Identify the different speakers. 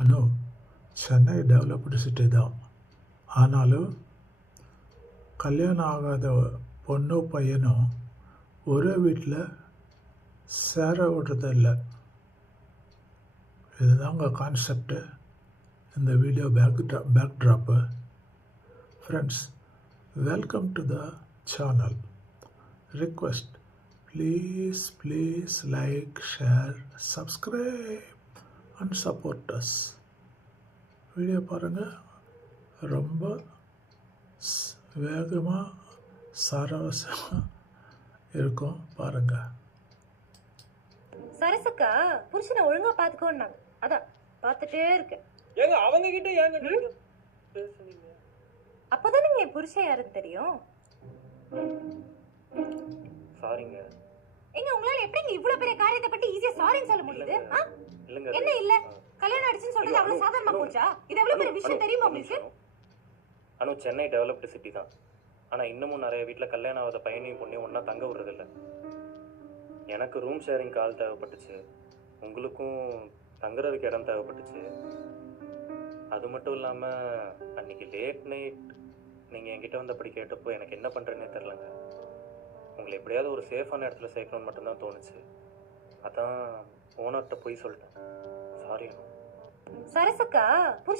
Speaker 1: அனு Chennai developed city தான். ஆனாலும் கல்யாணம் ஆகாத பொண்ணு பையனும் ஒரே வீட்டில் சேர விடுறதில்ல இதுதாங்க கான்செப்டு இந்த video back back drop friends welcome to the channel request please please like share subscribe and support us video பாருங்கள் ரொம்ப வேகமாக சாரவசமாக இருக்கும் பாருங்கள்
Speaker 2: சரசக்கா புருஷனை ஒழுங்கா பாத்துக்கோன்னாங்க. அதான் பார்த்துட்டே இருக்கேன்.
Speaker 3: ஏங்க அவங்க கிட்ட ஏங்க
Speaker 2: அப்பதானே என் புருஷன் யாருன்னு தெரியும்?
Speaker 3: சாரிங்க
Speaker 2: எங்க உங்களால எப்படிங்க இவ்வளவு பெரிய காரியத்தை பத்தி ஈஸியா சாரின்னு சொல்ல முடியுது? ஆ? என்ன இல்ல? கல்யாணம் ஆயிடுச்சுன்னு சொல்றது அவ்வளவு சாதாரணமா போச்சா? இது எவ்வளவு பெரிய விஷயம் தெரியுமா உங்களுக்கு?
Speaker 3: அனு சென்னை டெவலப்டு சிட்டி தான். ஆனா இன்னமும் நிறைய வீட்ல கல்யாணம் ஆகாத பையனையும் பொண்ணையும் ஒண்ணா தங்க விடுறதில்ல. எனக்கு ரூம் ஷேரிங் ஆள் தேவைப்பட்டுச்சு. உங்களுக்கும் தங்குறதுக்கு இடம் தேவைப்பட்டுச்சு. அது மட்டும் இல்லாம அன்னைக்கு லேட் நைட் நீங்க என்கிட்ட வந்து அப்படி கேட்டப்போ எனக்கு என்ன பண்றேன்னே தெரிலங்க உங்களை எப்படியாவது ஒரு சேஃபான இடத்துல சேர்க்கணும்னு மட்டும்தான் தோணுச்சு. அதான் ஓனர்கிட்ட போய் சொல்லிட்டேன். சாரி
Speaker 2: சரசக்கா புருஷன்